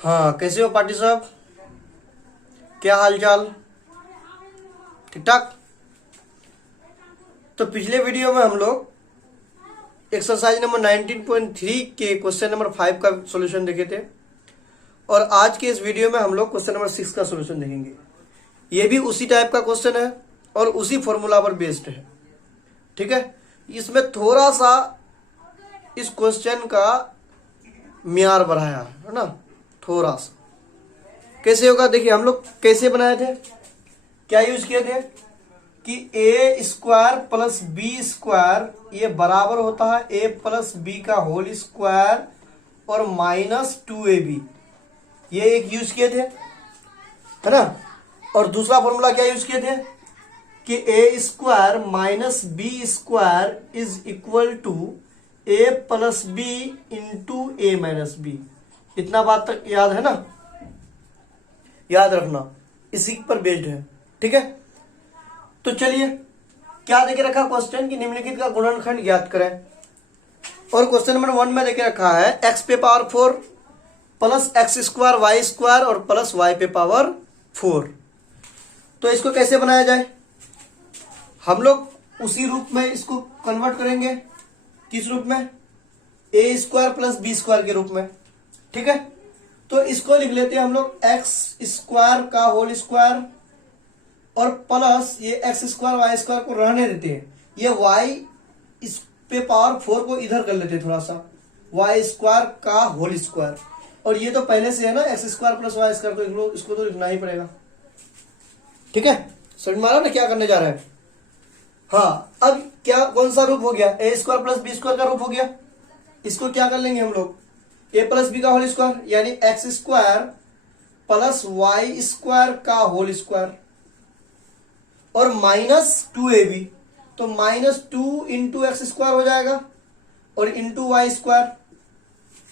हाँ, कैसे हो पार्टी साहब? क्या हाल चाल? ठीक ठाक। तो पिछले वीडियो में हम लोग एक्सरसाइज नंबर 19.3 के क्वेश्चन नंबर 5 का सॉल्यूशन देखे थे, और आज के इस वीडियो में हम लोग क्वेश्चन नंबर 6 का सॉल्यूशन देखेंगे। ये भी उसी टाइप का क्वेश्चन है और उसी फॉर्मूला पर बेस्ड है। ठीक है, इसमें थोड़ा सा इस क्वेश्चन का म्यार बढ़ाया है ना, थोड़ा सा। कैसे होगा देखिए, हम लोग कैसे बनाए थे, क्या यूज किए थे कि A square plus B square ये बराबर होता है ए प्लस बी का होल स्क्वायर और -2ab, ये एक यूज किए थे, है ना। और दूसरा फॉर्मूला क्या यूज किए थे कि A square minus B square is equal to A plus B into A minus B. इतना बात तक याद है ना, याद रखना, इसी पर बेस्ड है। ठीक है, तो चलिए क्या देके रखा क्वेश्चन की निम्नलिखित का गुणनखंड ज्ञात करें। और क्वेश्चन नंबर 1 में देके रखा है x पे power 4 plus X square Y square और प्लस y पे पावर 4। तो इसको कैसे बनाया जाए, हम लोग उसी रूप में इसको कन्वर्ट करेंगे। किस रूप में? ए स्क्वायर प्लस बी स्क्वायर के रूप में। ठीक है, तो इसको लिख लेते हैं हम लोग एक्स स्क्वायर का होल स्क्वायर और प्लस ये एक्स स्क्वायर वाई स्क्वायर को रहने देते हैं, ये वाई इस पे पावर 4 को इधर कर लेते हैं थोड़ा सा, वाई स्क्वायर का होल स्क्वायर। और ये तो पहले से है ना X square plus Y square, तो इसको तो लिखना ही पड़ेगा। ठीक है, समझ में आ रहा ना क्या करने जा रहे हैं। हाँ, अब क्या कौन सा रूप हो गया, ए स्क्वायर प्लस बी स्क्वायर का रूप हो गया। इसको क्या कर लेंगे हम लोग, ए प्लस बी का होल स्क्वायर यानी X square plus Y square का होल स्क्वायर और -2ab, तो -2 इंटू एक्स स्क्वायर हो जाएगा और इंटू वाई स्क्वायर।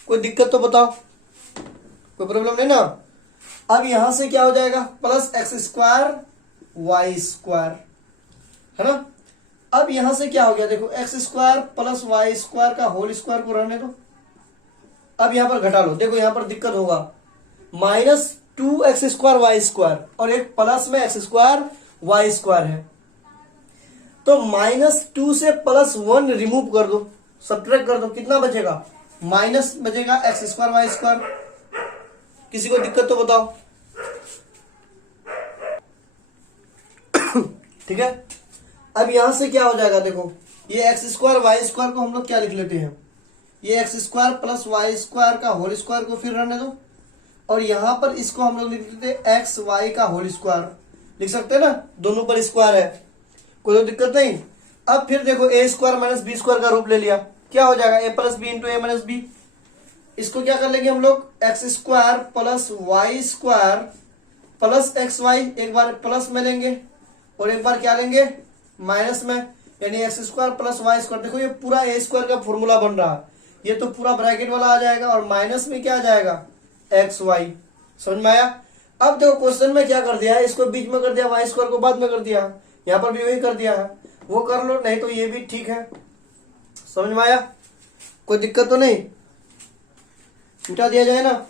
कोई दिक्कत तो बताओ, कोई प्रॉब्लम नहीं ना। अब यहां से क्या हो जाएगा, plus X square Y square, है ना। अब यहां से क्या हो गया, देखो X square plus Y square का होल स्क्वायर को रहने दो। अब यहां पर घटा लो, देखो यहां पर दिक्कत होगा, -2 एक्स स्क्वायर वाई स्क्वायर और एक प्लस में एक्स स्क्वायर वाई स्क्वायर है, तो -2 से +1 रिमूव कर दो, सब्ट्रैक्ट कर दो, कितना बचेगा, माइनस बचेगा एक्स स्क्वायर वाई स्क्वायर। किसी को दिक्कत तो बताओ। ठीक है, अब यहां से क्या हो जाएगा, देखो ये एक्स स्क्वायर वाई स्क्वायर को हम लोग क्या लिख लेते हैं, ये X square plus Y square का होल स्क्वायर को फिर रहने दो, और यहां पर इसको हम लोग लिख लेते हैं एक्स वाई का होल स्क्वायर, लिख सकते हैं ना, दोनों पर स्क्वायर है, कोई तो दिक्कत नहीं। अब फिर देखो A square minus B square का रूप ले लिया, क्या हो जाएगा, A plus B into A minus B. इसको क्या कर लेंगे हम लोग, X square plus Y square plus X Y, एक बार प्लस में लेंगे और एक बार क्या लेंगे, माइनस में, यानी X square plus Y square. देखो ये पूरा ए स्क्वायर का फॉर्मूला बन रहा है, ये तो पूरा ब्रैकेट वाला आ जाएगा और माइनस में क्या आ जाएगा, एक्स वाई। समझ में आया। अब देखो क्वेश्चन में क्या कर दिया है, इसको बीच में कर दिया, वाई स्क्वायर को बाद में कर दिया, यहाँ पर भी वही कर दिया है, वो कर लो, नहीं तो ये भी ठीक है। समझ में आया, कोई दिक्कत तो नहीं, मिटा दिया जाए ना।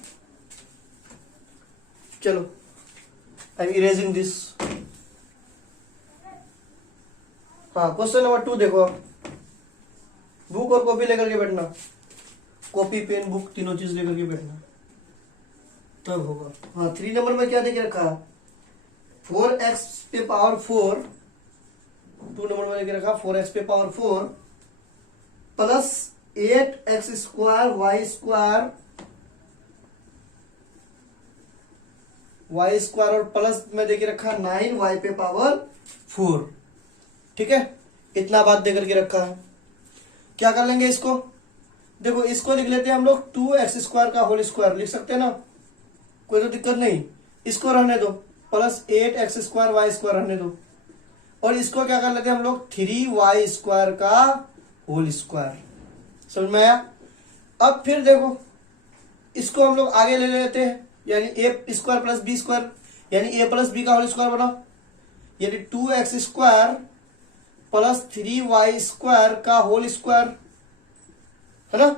चलो आई एम इरेजिंग दिस। हाँ, क्वेश्चन नंबर 2 देखो, बुक और कॉपी लेकर के बैठना, कॉपी पेन बुक तीनों चीज लेकर के बैठना, तब होगा। हाँ, 3 नंबर में क्या देके रखा है, 4x पे पावर 4, 2 नंबर में देके रखा 4x पे पावर 4 प्लस 8x स्क्वायर वाई स्क्वायर और प्लस में देके रखा 9y पे पावर 4। ठीक है, इतना बात देकर के रखा है। क्या कर लेंगे इसको, देखो इसको लिख लेते हैं हम लोग 2x स्क्वायर का होल स्क्वायर, लिख सकते हैं ना, कोई तो दिक्कत नहीं। इसको रहने दो, plus 8x square Y square रहने दो, और इसको क्या कर लेते हैं हम लोग 3y स्क्वायर का होल स्क्वायर। समझ में आया। अब फिर देखो इसको हम लोग आगे ले लेते हैं, यानी ए स्क्वायर प्लस बी स्क्वायर, यानी ए प्लस बी का होल स्क्वायर बना, यानी 2x square plus 3y square का होल स्क्वायर, है ना।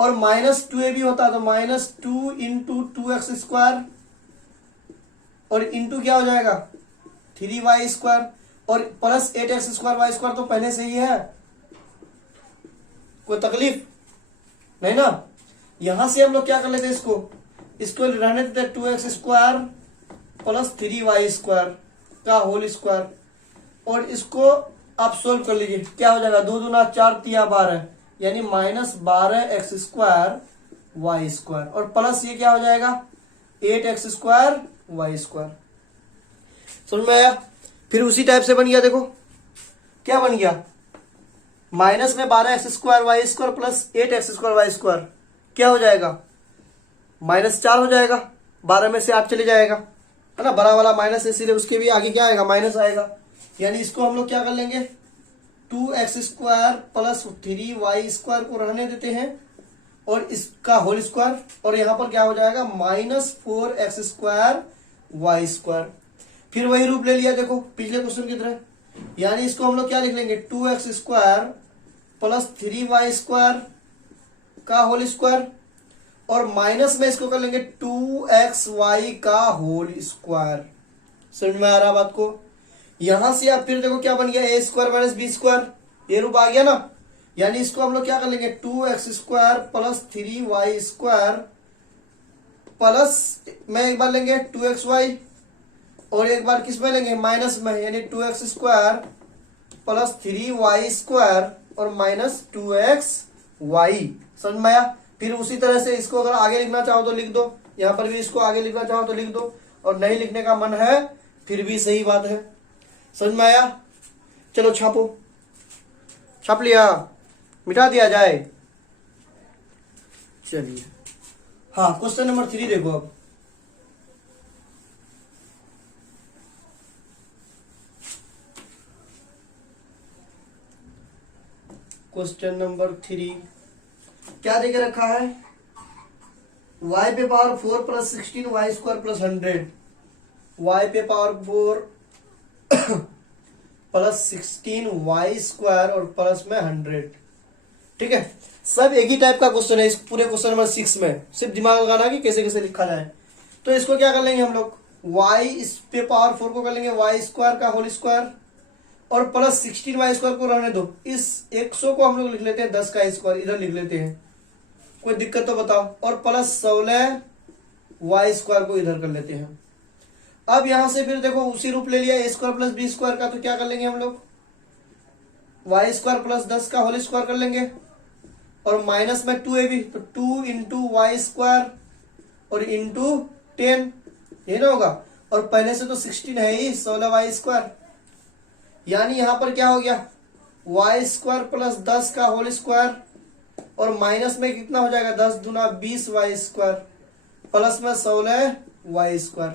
और -2a भी होता तो -2 इंटू 2x² और इंटू क्या हो जाएगा 3y² और प्लस 8x² तो पहले से ही है, कोई तकलीफ नहीं ना। यहां से हम लोग क्या कर लेते हैं, इसको रहने देते 2x² प्लस 3y² का होल स्क्वायर और इसको आप सोल्व कर लीजिए, क्या हो जाएगा 2 दूना 4 तिया 12 यानी -12x² y² और प्लस ये क्या हो जाएगा 8x² y²। समझ में आया। फिर उसी टाइप से बन गया, देखो क्या बन गया, माइनस में 12x² y² plus 8x² y² क्या हो जाएगा -4 हो जाएगा, 12 में से 8 चले जाएगा है ना, बड़ा वाला माइनस है इसीलिए उसके भी आगे क्या आएगा माइनस आएगा। यानी इसको हम लोग क्या कर लेंगे 2x² प्लस 3y² को रहने देते हैं और इसका होल स्क्वायर और यहां पर क्या हो जाएगा -4x² y²। फिर वही रूप ले लिया, देखो पिछले क्वेश्चन की तरह, यानी इसको हम लोग क्या लिख लेंगे 2x² प्लस 3y² का होल स्क्वायर और माइनस में इसको कर लेंगे 2xy का होल स्क्वायर। समझ में आ रहा बात को। यहां से आप फिर देखो क्या बन गया a² माइनस b², ये रूप आ गया ना, यानी इसको हम लोग क्या कर लेंगे 2x² प्लस 3y² प्लस में एक बार लेंगे 2xy और एक बार किस में लेंगे माइनस में, यानी 2x² प्लस 3y² और माइनस 2xy। समझ में आया। फिर उसी तरह से इसको अगर आगे लिखना चाहो तो लिख दो, यहां पर भी इसको आगे लिखना चाहो तो लिख दो और नहीं लिखने का मन है फिर भी सही बात है। समझ में आया। चलो छापो, छाप लिया, मिटा दिया जाए। चलिए हाँ क्वेश्चन नंबर 3 देखो अब। क्वेश्चन नंबर 3 क्या देके रखा है, y पे power 4 plus 16 y² plus 100, y पे पावर 4 प्लस 16 y² और प्लस में 100। ठीक है, सब एक ही टाइप का क्वेश्चन है इस पूरे क्वेश्चन नंबर 6 में, सिर्फ दिमाग लगाना कि कैसे कैसे लिखा जाए। तो इसको क्या कर लेंगे हम लोग, y इस पे पावर 4 को कर लेंगे y² का होल स्क्वायर और प्लस 16 y² को रहने दो, इस 100 को हम लोग लिख लेते हैं 10 का स्क्वायर, इधर लिख लेते हैं, कोई दिक्कत तो बताओ, और प्लस 16 y² को इधर कर लेते हैं। अब यहां से फिर देखो उसी रूप ले लिया a² प्लस b² का, तो क्या कर लेंगे हम लोग y² प्लस 10 का होल स्क्वायर कर लेंगे और माइनस में 2ab तो 2 इंटू y² और इंटू 10, ये ना होगा, और पहले से तो 16 है ही 16 y², यानी यहां पर क्या हो गया y² प्लस 10 का होल स्क्वायर और माइनस में कितना हो जाएगा 10 दूना 20 y² प्लस में 16 y²।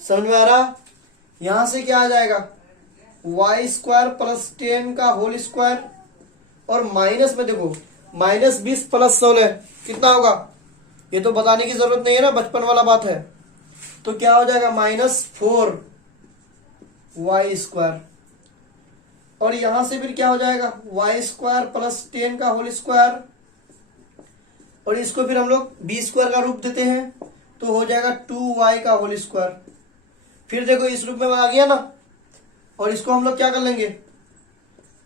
समझ में आ रहा। यहां से क्या आ जाएगा y² प्लस 10 का होल स्क्वायर और माइनस में देखो -20 प्लस 16 कितना होगा, ये तो बताने की जरूरत नहीं है ना, बचपन वाला बात है। तो क्या हो जाएगा -4 y² और यहां से फिर क्या हो जाएगा y² प्लस 10 का होल स्क्वायर और इसको फिर हम लोग b² का रूप देते हैं तो हो जाएगा 2y का होल स्क्वायर। फिर देखो इस रूप में आ गया ना, और इसको हम लोग क्या कर लेंगे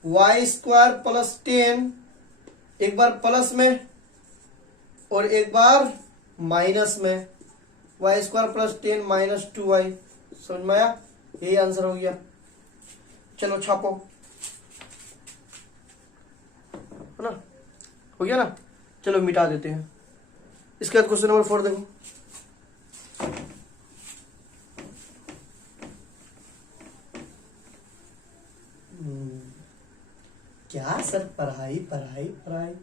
y² प्लस 10, एक बार प्लस में और एक बार माइनस में, y² प्लस 10 माइनस 2y। समझ में आया, यही आंसर हो गया। चलो छापो, है ना, हो गया ना। चलो मिटा देते हैं। इसके बाद क्वेश्चन नंबर 4 देखो, क्या सर पढ़ाई पढ़ाई पढ़ाई,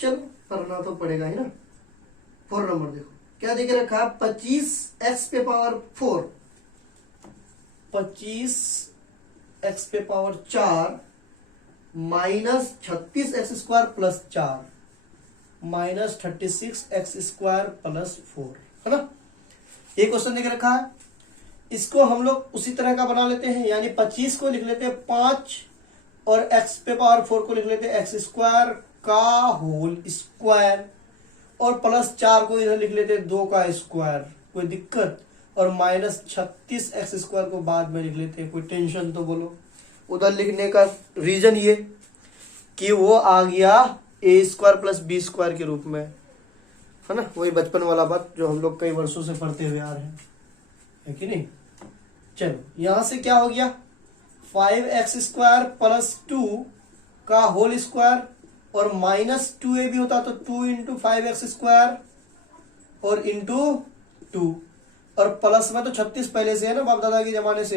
चलो पढ़ना तो पड़ेगा ही ना। 4 नंबर देखो क्या देके रखा है, 25x पे पावर 4, 25x पे power 4 minus 36x² plus 4 minus 36x² plus 4, है ना। ये क्वेश्चन देके रखा है, इसको हम लोग उसी तरह का बना लेते हैं, यानी 25 को लिख लेते हैं 5 और एक्स पे पावर 4 को लिख लेते हैं एक्स स्क्वायर का होल स्क्वायर, और प्लस 4 को इधर लिख लेते हैं 2 का स्क्वायर, कोई दिक्कत, और माइनस 36 एक्स स्क्वायर को बाद में लिख लेते हैं, कोई टेंशन तो बोलो। उधर लिखने का रीजन ये कि वो आ गया ए स्क्वायर प्लस बी स्क्वायर के रूप में, है ना, वही बचपन वाला बात जो हम लोग कई वर्षों से पढ़ते हुए आ रहे हैं, है कि नहीं। चलो यहां से क्या हो गया, 5x स्क्वायर प्लस 2 का होल स्क्वायर, और माइनस 2a भी होता तो 2 इंटू 5x स्क्वायर और इंटू 2, और प्लस में तो 36 पहले से है ना बाप दादा के जमाने से,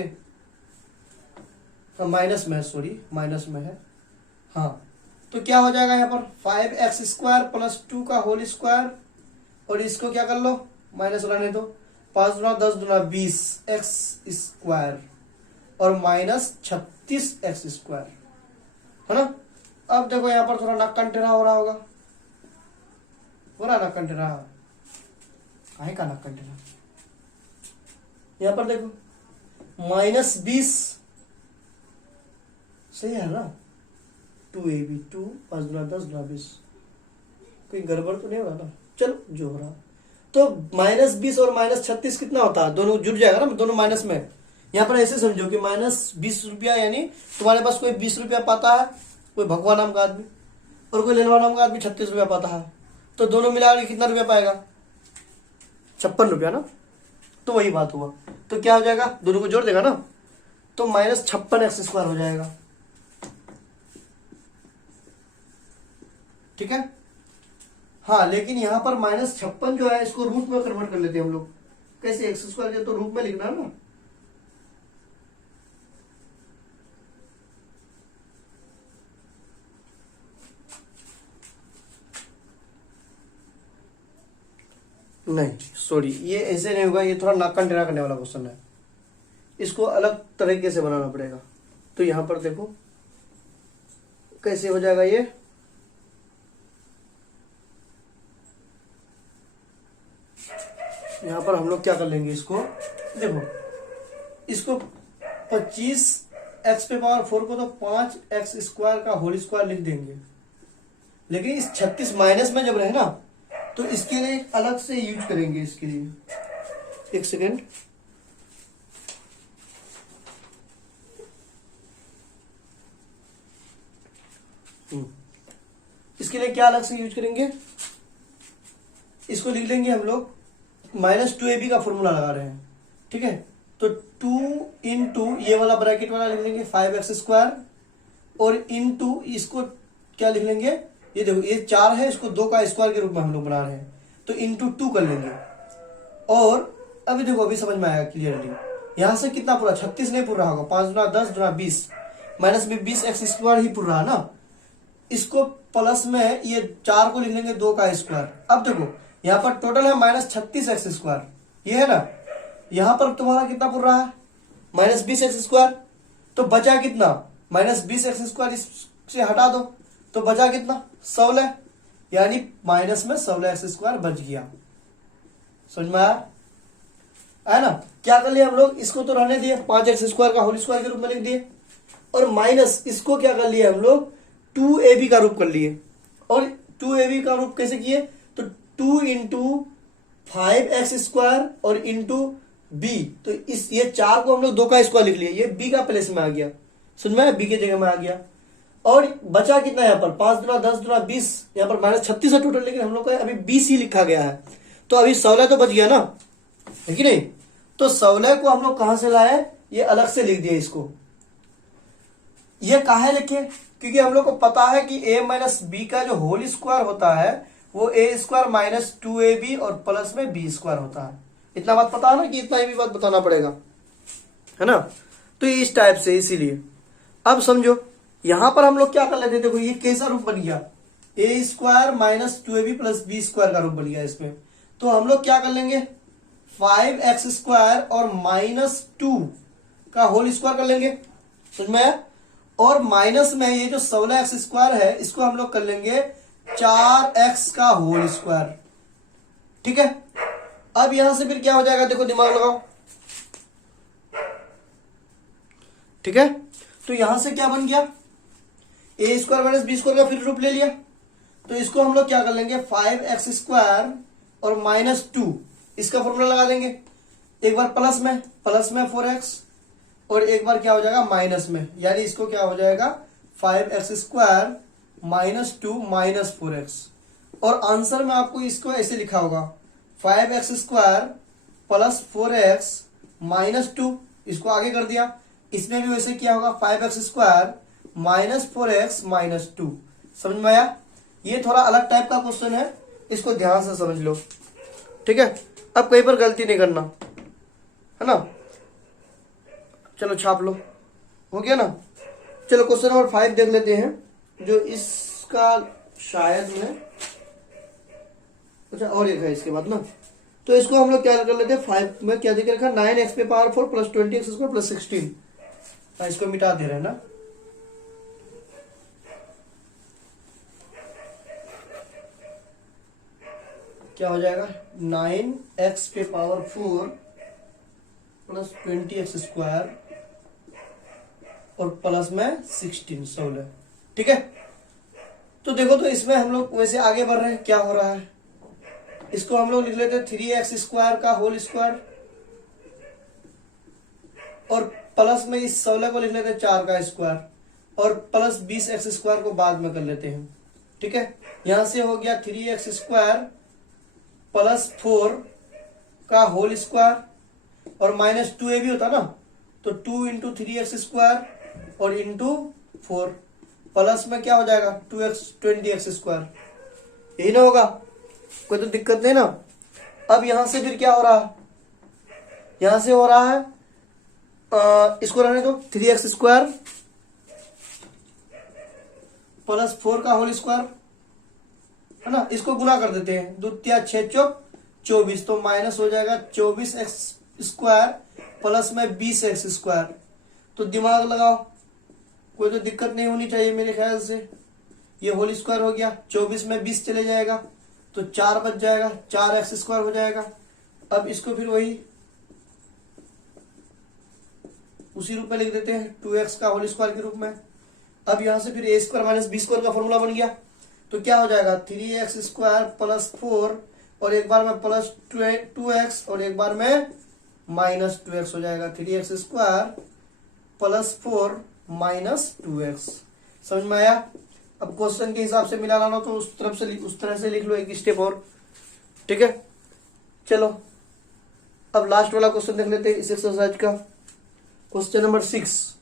हाँ माइनस में, सॉरी माइनस में है, हाँ। तो क्या हो जाएगा यहाँ पर 5x स्क्वायर प्लस 2 का होल स्क्वायर, और इसको क्या कर लो माइनस रहने दो, 5 गुना 10 गुना 20 एक्स स्क्वायर और माइनस 36 एक्स स्क्वायर, है ना। अब देखो यहाँ पर थोड़ा नाक कंटेरा हो रहा होगा, हो रहा नाक कंटेरा, काहे का नाक कंटेरा, यहाँ पर देखो -20 सही है ना, 2ab 2 5 गुना 10 गुना 20, कोई गड़बड़ तो नहीं हो रहा ना, चलो जो हो रहा। तो -20 और -36 कितना होता है, दोनों जुड़ जाएगा ना, दोनों माइनस में। यहाँ पर ऐसे समझो कि -20 रुपया, यानी तुम्हारे पास कोई 20 रुपया पाता है, कोई भगवा नाम का आदमी, और कोई लेलवा नाम का आदमी 36 रुपया पाता है, तो दोनों मिलाकर कितना रुपया पाएगा, 56 रुपया ना। तो वही बात हुआ, तो क्या हो जाएगा, दोनों को जोड़ देगा ना, तो -56 एक्स स्क्वायर हो जाएगा, ठीक है। हाँ लेकिन यहाँ पर -56 जो है इसको रूट में कन्वर्ट कर लेते हैं हम लोग, कैसे, एक्स स्क्वायर के तो रूट में लिखना है ना, नहीं सॉरी ये ऐसे नहीं होगा, ये थोड़ा नाकन टेढ़ा करने वाला क्वेश्चन है, इसको अलग तरीके से बनाना पड़ेगा। तो यहां पर देखो कैसे हो जाएगा ये, यहां पर हम लोग क्या कर लेंगे, इसको देखो, इसको 25 एक्स पे पावर 4 को तो 5 एक्स स्क्वायर का होल स्क्वायर लिख देंगे, लेकिन इस 36 माइनस में जब रहे ना तो इसके लिए एक अलग से यूज करेंगे, इसके लिए एक सेकेंड, इसके लिए क्या अलग से यूज करेंगे, इसको लिख लेंगे हम लोग -2ab का फॉर्मूला लगा रहे हैं, ठीक है। तो 2 इंटू ये वाला ब्रैकेट वाला लिख लेंगे 5x स्क्वायर, और इंटू इसको क्या लिख लेंगे, ये देखो ये 4 है, इसको 2 का स्क्वायर के रूप में हम लोग बना रहे हैं, तो इंटू 2 कर लेंगे। और अभी देखो अभी समझ में आएगा क्लियरली, यहां से कितना पूरा 36 नहीं पूरा होगा, 5 गुना 10 गुना 20 माइनस में 20 एक्स स्क्वायर ही पूरा है ना, इसको प्लस में ये 4 को लिख लेंगे 2 का स्क्वायर। अब देखो यहाँ पर टोटल है -36 एक्स स्क्वायर, ये है ना, यहां पर तुम्हारा कितना पूरा है -20 एक्स स्क्वायर, तो बचा कितना -20 एक्स स्क्वायर, इससे हटा दो तो बचा कितना 16, यानी माइनस में 16 एक्स स्क्वायर बच गया, समझ में आया है ना। क्या कर लिया हम लोग, इसको तो रहने दिए 5 एक्स स्क्वायर का होल स्क्वायर के रूप में लिख दिए, और माइनस इसको क्या कर लिया हम लोग 2ab का रूप कर लिए, और 2ab का रूप कैसे किए, तो 2 इंटू 5x स्क्वायर और इंटू बी, तो इस ये 4 को हम लोग 2 का स्क्वायर लिख लिए, ये b का प्लेस में आ गया, समझ में, b के जगह में आ गया। और बचा कितना यहाँ पर 5 गुना 10 गुना 20, यहाँ पर -36 है टोटल, लेकिन हम लोग का अभी 20 ही लिखा गया है, तो अभी 16 तो बच गया ना, है कि नहीं। तो 16 को हम लोग कहां से लाए, ये अलग से लिख दिया इसको, ये काहे लिखे, क्योंकि हम लोग को पता है कि a माइनस बी का जो होल स्क्वायर होता है वो a स्क्वायर माइनस 2ab और प्लस में b स्क्वायर होता है, इतना बात पता है ना, कि इतना ही भी बात बताना पड़ेगा, है ना। तो इस टाइप से, इसीलिए अब समझो यहां पर हम लोग क्या कर लेते हैं, देखो ये कैसा रूप बन गया, a square minus 2ab plus b square का रूप बन गया इसमें, तो हम लोग क्या कर लेंगे 5x स्क्वायर और -2 का होल स्क्वायर कर लेंगे, समझ में आया। और माइनस में ये जो 16x स्क्वायर है इसको हम लोग कर लेंगे 4x का होल स्क्वायर, ठीक है। अब यहां से फिर क्या हो जाएगा, देखो दिमाग लगाओ, ठीक है। तो यहां से क्या बन गया ए स्क्वायर माइनस बी स्क्वायर का फिर रूप ले लिया, तो इसको हम लोग क्या कर लेंगे 5x² और -2 इसका फॉर्मूला लगा देंगे। एक बार प्लस में 4x और एक बार क्या हो जाएगा माइनस में, यानी इसको क्या हो जाएगा 5x² -2 -4x। और आंसर में आपको इसको ऐसे लिखा होगा 5x² + 4x -2, इसको आगे कर दिया। इसमें भी वैसे क्या होगा 5x² -4x -2। समझ में आया? ये थोड़ा अलग टाइप का क्वेश्चन है, इसको ध्यान से समझ लो, ठीक है। अब कहीं पर गलती नहीं करना, है ना। चलो छाप लो, हो गया ना। चलो क्वेश्चन नंबर 5 देख लेते हैं, जो इसका शायद में अच्छा और एक है इसके बाद ना। तो इसको हम लोग क्या कर लेते हैं 5 में क्या देख रखा 9x⁴ + 20x² + 16। इसको मिटा दे रहे हैं ना। क्या हो जाएगा 9x⁴ + 20x² और प्लस में 16 ठीक है। तो देखो, तो इसमें हम लोग वैसे आगे बढ़ रहे हैं, क्या हो रहा है इसको हम लोग लिख लेते हैं 3x² का होल स्क्वायर और प्लस में इस 16 को लिख लेते हैं 4 का स्क्वायर और प्लस 20x² को बाद में कर लेते हैं, ठीक है। यहां से हो गया 3x² + 4 का होल स्क्वायर और -2 ये भी होता ना, तो 2 × 3x² और इंटू 4 प्लस में क्या हो जाएगा 20x², यही ना होगा, कोई तो दिक्कत नहीं ना। अब यहां से फिर क्या हो रहा है, यहां से हो रहा है इसको रहने दो 3x² + 4 का होल स्क्वायर, है ना। इसको गुना कर देते हैं, 2 × 6 = 24, तो माइनस हो जाएगा 24x² प्लस में 20x²। तो दिमाग लगाओ, कोई तो दिक्कत नहीं होनी चाहिए मेरे ख्याल से। ये होल स्क्वायर हो गया, 24 में 20 चले जाएगा तो 4 बच जाएगा, 4x² हो जाएगा। अब इसको फिर वही उसी रूप में लिख देते हैं 2x का होल स्क्वायर के रूप में। अब यहां से फिर a² - b² का फॉर्मूला बन गया, तो क्या हो जाएगा 3x² + 4 और एक बार में प्लस 2x और एक बार में -2x हो जाएगा 3x² + 4 -2x। समझ में आया? अब क्वेश्चन के हिसाब से मिला लाना, तो उस तरह से लिख लो एक स्टेप और, ठीक है। चलो अब लास्ट वाला क्वेश्चन देख लेते हैं इस एक्सरसाइज का, क्वेश्चन नंबर 6।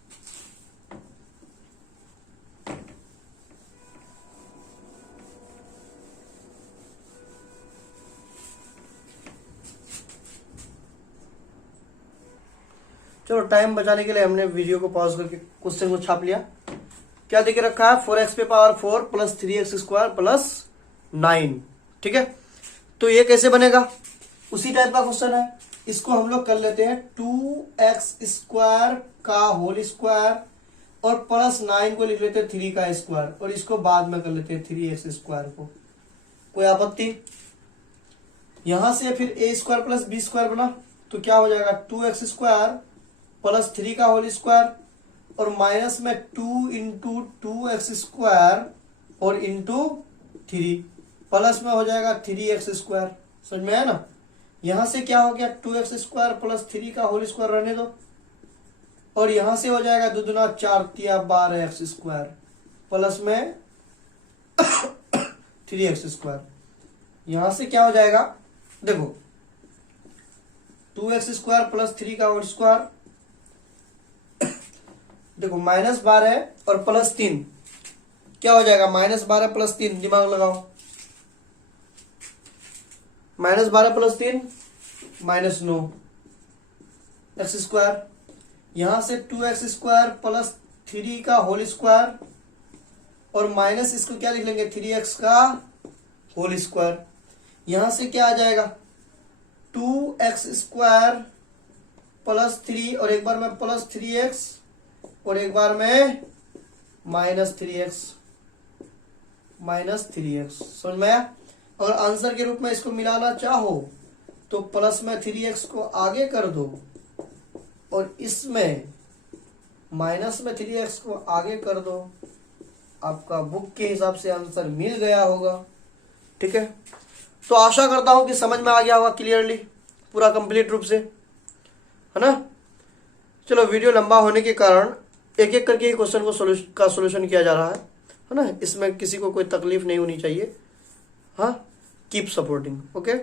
चलो टाइम बचाने के लिए हमने वीडियो को पॉज करके क्वेश्चन को छाप लिया। क्या देके रखा है 4x⁴ + 3x² + 9, ठीक है। तो ये कैसे बनेगा, उसी टाइप का क्वेश्चन है। इसको हम लोग कर लेते हैं 2x² का होल स्क्वायर और प्लस 9 को लिख लेते हैं 3 का स्क्वायर और इसको बाद में कर लेते हैं 3x² को। कोई आपत्ति? यहां से फिर a² + b² बना, तो क्या हो जाएगा 2x² + 3 का होल स्क्वायर और माइनस में 2 × 2x² और इंटू 3 प्लस में हो जाएगा 3x²। समझ में आया ना? यहां से क्या हो गया 2x² + 3 का होल स्क्वायर रहने दो और यहां से हो जाएगा 2 दूना 4 × 12x² प्लस में 3x²। यहां से क्या हो जाएगा, देखो 2x² + 3 का होल स्क्वायर, देखो -12 और +3 क्या हो जाएगा -12 + 3, दिमाग लगाओ, -12 + 3 -9 x²। यहां से 2x² + 3 का होल स्क्वायर और माइनस इसको क्या लिख लेंगे 3x का होल स्क्वायर। यहां से क्या आ जाएगा 2x² + 3 और एक बार में +3x और एक बार में -3x। समझ में आया? और आंसर के रूप में इसको मिलाना चाहो तो प्लस में 3x को आगे कर दो और इसमें माइनस में 3x को आगे कर दो। आपका बुक के हिसाब से आंसर मिल गया होगा। ठीक है, तो आशा करता हूं कि समझ में आ गया होगा क्लियरली, पूरा कंप्लीट रूप से, है ना। चलो, वीडियो लंबा होने के कारण एक एक करके क्वेश्चन को सोल्यूशन किया जा रहा है ना। इसमें किसी को कोई तकलीफ नहीं होनी चाहिए। हाँ, कीप सपोर्टिंग। ओके।